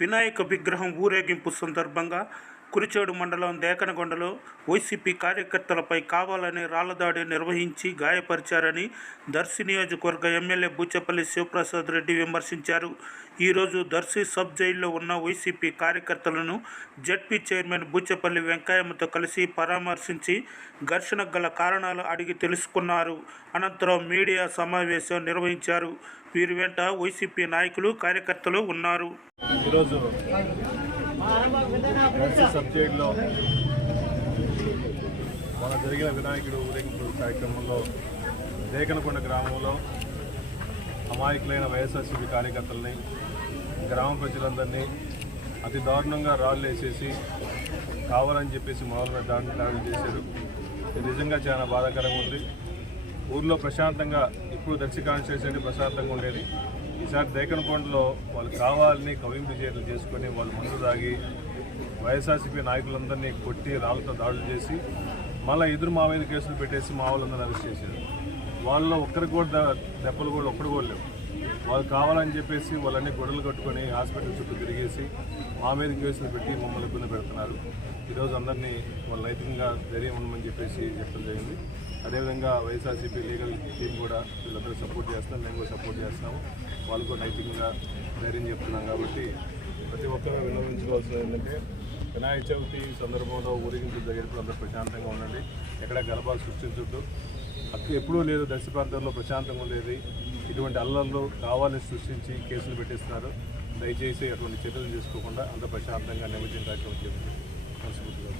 వినాయక విగ్రహం ఊరేగింపు సందర్భంగా కురిచేడు మండలం దేకనగొండలో వైసీపీ కార్యకర్తలపై కావాలని రాళ్ళదాడి నిర్వహించి గాయపరిచారని దర్శి నియోజకవర్గ ఎమ్మెల్యే బుచ్చపల్లి శివప్రసాద్ రెడ్డి విమర్శించారు. ఈరోజు దర్శి సబ్ జైల్లో ఉన్న వైసీపీ కార్యకర్తలను జడ్పీ చైర్మన్ బుచ్చపల్లి వెంకయ్యమ్మతో కలిసి పరామర్శించి ఘర్షణకు గల కారణాలు అడిగి తెలుసుకున్నారు. అనంతరం మీడియా సమావేశం నిర్వహించారు. వీరి వెంట వైసీపీ నాయకులు కార్యకర్తలు ఉన్నారు. ఈరోజు సబ్జెక్ట్లో మన జరిగిన వినాయకుడు ఊరేగింపు కార్యక్రమంలో దేకనకొండ గ్రామంలో అమాయకులైన వైఎస్ఆర్సీపీ కార్యకర్తల్ని గ్రామ ప్రజలందరినీ అతి దారుణంగా రాళ్ళు వేసేసి కావాలని చెప్పేసి మొదలు దాడి దాడులు చేశారు. ఇది నిజంగా చాలా బాధాకరంగా ఉంది. ఊర్లో ప్రశాంతంగా ఇప్పుడు దర్శి కాన్స్టిట్యూషన్ ప్రశాంతంగా ఉండేది. ఈసారి దేకనకొండలో వాళ్ళు కావాలని కవింపు చర్యలు చేసుకొని వాళ్ళు ముందు తాగి వైఎస్ఆర్సీపీ నాయకులందరినీ కొట్టి రాళ్ళతో దాడులు చేసి మళ్ళీ ఎదురు మా మీద కేసులు పెట్టేసి మా వాళ్ళందరినీ అరెస్ట్ చేశారు. వాళ్ళలో ఒక్కరికి కూడా దెబ్బలు కూడా ఒక్కడు కూడా లేవు. వాళ్ళు కావాలని చెప్పేసి వాళ్ళన్నీ గొడవలు కట్టుకొని హాస్పిటల్ చుట్టూ తిరిగేసి మా మీద కేసులు పెట్టి మమ్మల్ని ఇబ్బంది పెడుతున్నారు. ఈరోజు అందరినీ వాళ్ళు నైతికంగా ధైర్యం ఉండమని చెప్పేసి చెప్పడం జరిగింది. అదేవిధంగా వైఎస్ఆర్సీపీ లీగల్ టీం కూడా వీళ్ళందరూ సపోర్ట్ చేస్తున్నాం మేము కూడా సపోర్ట్ చేస్తున్నాము. వాళ్ళు కూడా నైతికంగా ధైర్యం చెప్తున్నాం కాబట్టి ప్రతి ఒక్కరూ విన్నవించుకోవాల్సింది ఏంటంటే వినాయక చవితి సందర్భంలో ఊరేగింపు జరిగినప్పుడు అందరూ ప్రశాంతంగా ఉండండి. ఎక్కడ గలభాలు సృష్టించొద్దు. అక్కడ ఎప్పుడూ లేదు దర్శి ప్రాంతంలో ప్రశాంతంగా ఉండేది. ఇటువంటి అల్లర్లు కావాలని సృష్టించి కేసులు పెట్టిస్తున్నారు. దయచేసి అటువంటి చర్యలు తీసుకోకుండా అంత ప్రశాంతంగా నిమజ్జనం కార్యక్రమం చేయండి మనస్ఫూర్తిగా